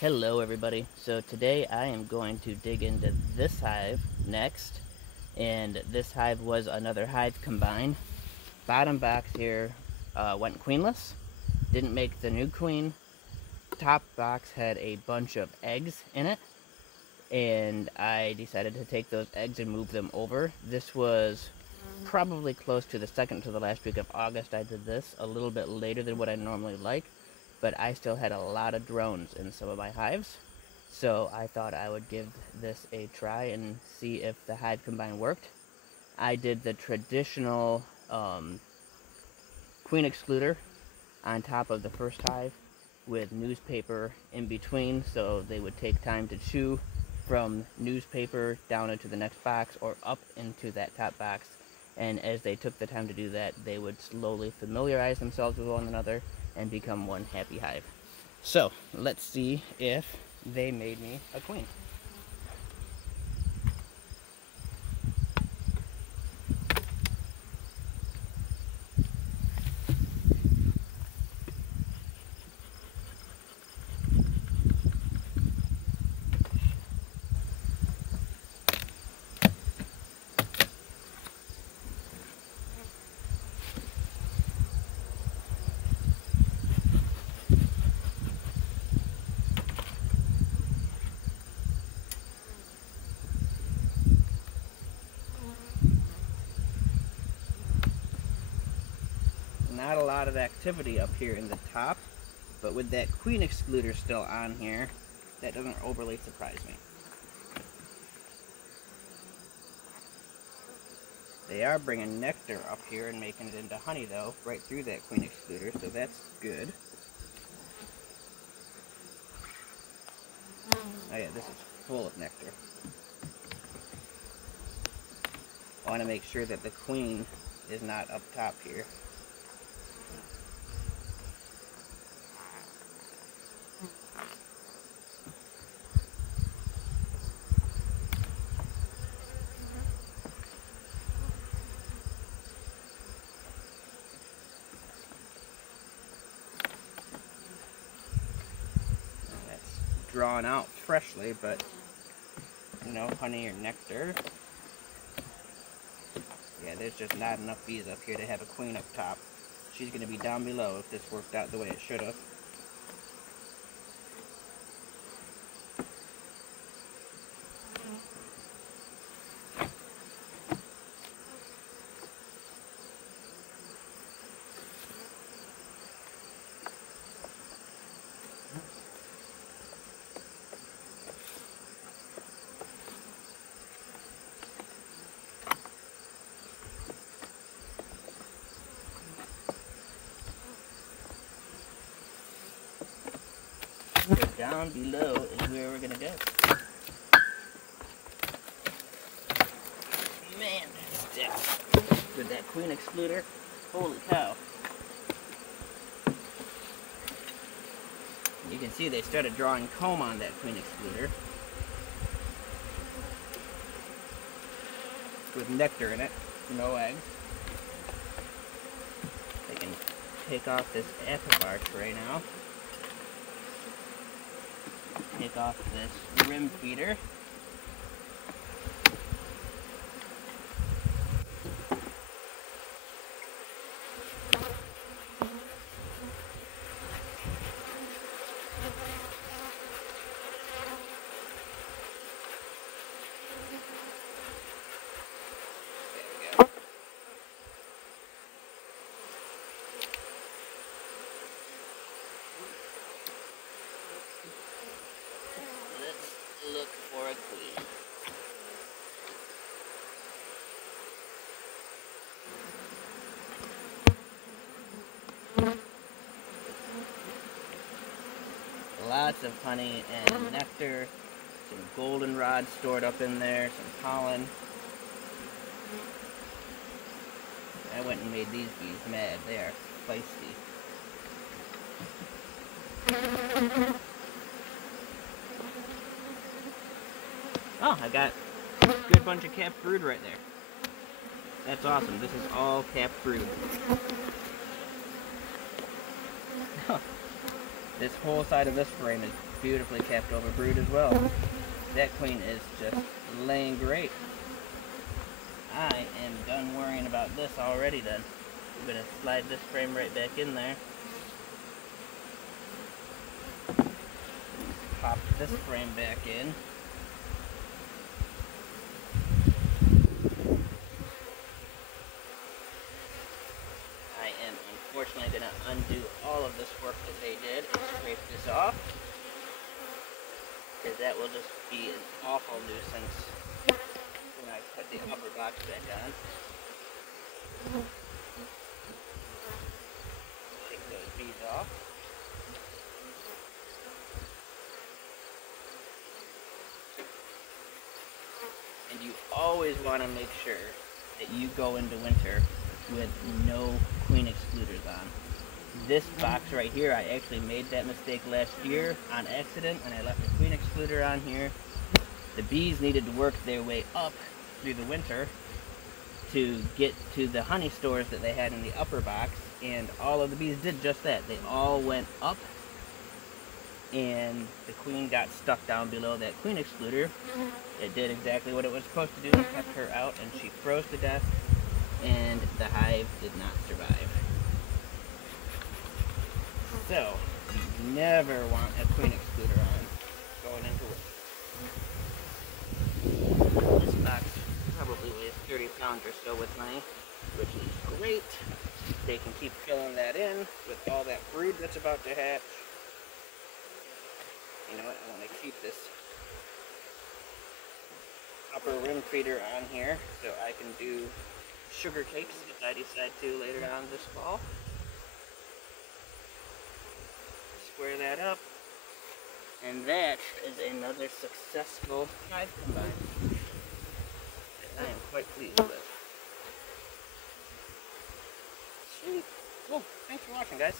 Hello everybody. So today I am going to dig into this hive next, and this hive was another Hive Combine. Bottom box here went queenless, didn't make the new queen. Top box had a bunch of eggs in it, and I decided to take those eggs and move them over. This was probably close to the second to the last week of August. I did this a little bit later than what I normally like, but I still had a lot of drones in some of my hives. So I thought I would give this a try and see if the Hive Combine worked. I did the traditional queen excluder on top of the first hive with newspaper in between, so they would take time to chew from newspaper down into the next box or up into that top box. And as they took the time to do that, they would slowly familiarize themselves with one another and become one happy hive. So let's see if they made me a queen. Not a lot of activity up here in the top, but with that queen excluder still on here, that doesn't overly surprise me. They are bringing nectar up here and making it into honey though, right through that queen excluder, so that's good. Oh yeah, this is full of nectar. I want to make sure that the queen is not up top here. Drawn out freshly, but no honey or nectar. Yeah, there's just not enough bees up here to have a queen up top. She's going to be down below if this worked out the way it should have. So down below is where we're gonna go. Man, that sticks. With that queen excluder, holy cow. You can see they started drawing comb on that queen excluder. With nectar in it, no eggs. They can take off this apivar tray now. Take off this rim feeder. Look for a queen. Lots of honey and nectar, some goldenrod stored up in there, some pollen. I went and made these bees mad. They are feisty. Oh, I got a good bunch of capped brood right there. That's awesome. This is all capped brood. This whole side of this frame is beautifully capped over brood as well. That queen is just laying great. I am done worrying about this already then. I'm going to slide this frame right back in there. Pop this frame back in. I am unfortunately going to undo all of this work that they did and scrape this off, because that will just be an awful nuisance when I put the upper box back on. Take those beads off. And you always want to make sure that you go into winter with no queen excluders on. This box right here, I actually made that mistake last year on accident, and I left a queen excluder on here. The bees needed to work their way up through the winter to get to the honey stores that they had in the upper box, and all of the bees did just that. They all went up, and the queen got stuck down below that queen excluder. It did exactly what it was supposed to do and kept her out, and she froze to death, and the hive did not survive. So, you never want a queen excluder on going into winter. This box probably weighs 30 pounds or so with honey, which is great. They can keep filling that in with all that brood that's about to hatch. You know what, I want to keep this upper rim feeder on here so I can do sugar cakes if I decide to later on this fall. Square that up, and that is another successful Hive Combine that I am quite pleased with. Sweet. Cool. Thanks for watching, guys.